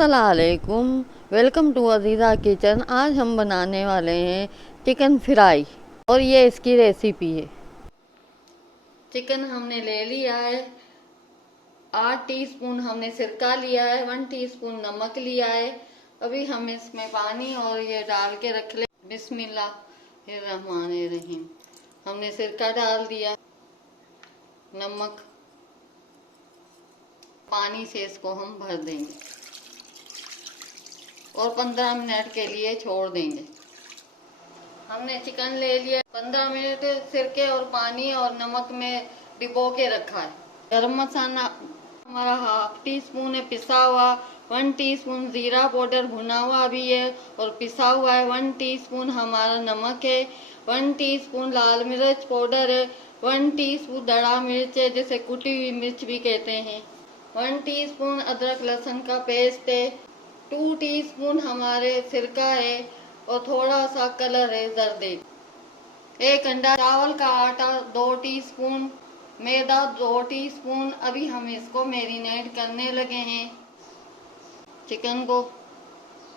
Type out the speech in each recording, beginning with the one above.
अस्सलामुअलैकुम, welcome to Aziza kitchen. आज हम बनाने वाले हैं चिकन फ्राई और ये इसकी रेसिपी है। चिकन हमने ले लिया है, 8 टीस्पून हमने सिरका लिया है, 1 टीस्पून नमक लिया है। अभी हम इसमें पानी और ये डाल के रख ले। बिस्मिल्लाहिर्रहमानिर्रहीम। हमने सिरका डाल दिया, नमक, पानी से इसको हम भर देंगे और 15 मिनट के लिए छोड़ देंगे। हमने चिकन ले लिया, 15 मिनट सिरके और पानी और नमक में डिबो के रखा है। गरम मसाला हमारा 1/2 टीस्पून है पिसा हुआ, 1 टीस्पून जीरा पाउडर भुना हुआ भी है और पिसा हुआ है, 1 टीस्पून हमारा नमक है, 1 टीस्पून लाल मिर्च पाउडर है, 1 टीस्पून दड़ा मिर्च है जिसे कुटी हुई मिर्च भी कहते हैं, 1 टीस्पून अदरक लहसुन का पेस्ट है, 2 टीस्पून हमारे सिरका है और थोड़ा सा कलर है जर्दे, 1 अंडा, चावल का आटा 2 टीस्पून, मैदा 2 टीस्पून। अभी हम इसको मैरिनेट करने लगे हैं चिकन को।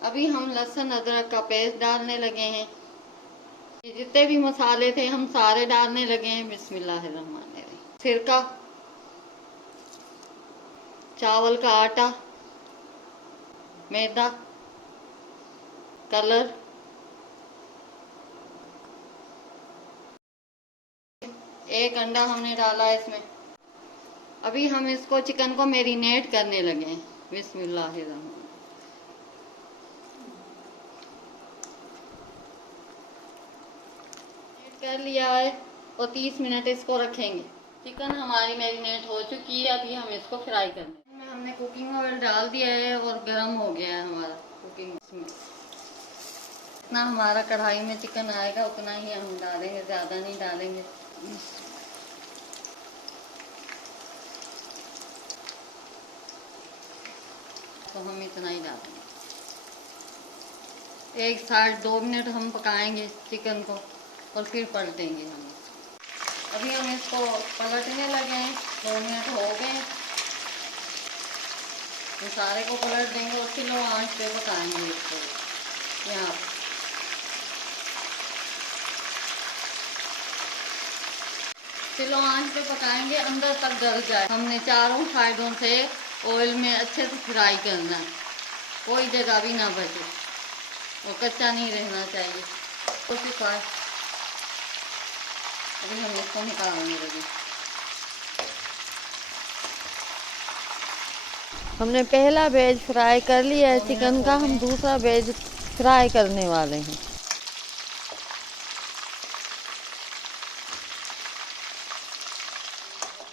अभी हम लहसुन अदरक का पेस्ट डालने लगे हैं। जितने भी मसाले थे हम सारे डालने लगे हैं। बिस्मिल्लाहिर्रहमानिर्रहीम। सिरका, चावल का आटा, मैदा, कलर, एक अंडा हमने डाला है इसमें। अभी हम इसको चिकन को मैरिनेट करने लगे हैं। बिस्मिल्लाहिर्रहमानिर्रहीम। कर लिया है और 30 मिनट इसको रखेंगे। चिकन हमारी मैरिनेट हो चुकी है। अभी हम इसको फ्राई करने में हमने कुकिंग ऑयल डाल दिया है और गर्म हो गया है हमारा कुकिंग। इसमें जितना हमारा कढ़ाई में चिकन आएगा उतना ही हम डालेंगे, ज़्यादा नहीं डालेंगे। तो हम इतना ही डालेंगे। एक साइड 2 मिनट हम पकाएंगे चिकन को और फिर पलटेंगे हम। अभी हम इसको पलटने लगे हैं, 2 मिनट हो गए। तो सारे को पलट देंगे और स्लो आंच पे पकाएंगे इसको। यहाँ स्लो आंच पे पकाएंगे, अंदर तक गल जाए। हमने चारों साइडों से ऑयल में अच्छे से फ्राई करना है, कोई जगह भी ना बचे और कच्चा नहीं रहना चाहिए। तो फिर अभी हम इसको निकालने लगे। हमने पहला बैच फ्राई कर लिया है चिकन का, हम दूसरा बैच फ्राई करने वाले हैं।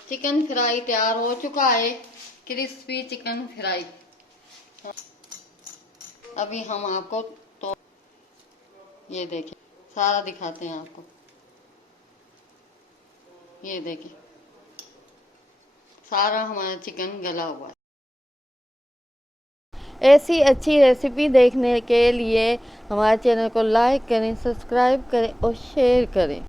चिकन फ्राई तैयार हो चुका है, क्रिस्पी चिकन फ्राई। अभी हम आपको तो ये देखिए, सारा दिखाते हैं आपको। ये देखिए, सारा हमारा चिकन गला हुआ है। ऐसी अच्छी रेसिपी देखने के लिए हमारे चैनल को लाइक करें, सब्सक्राइब करें और शेयर करें।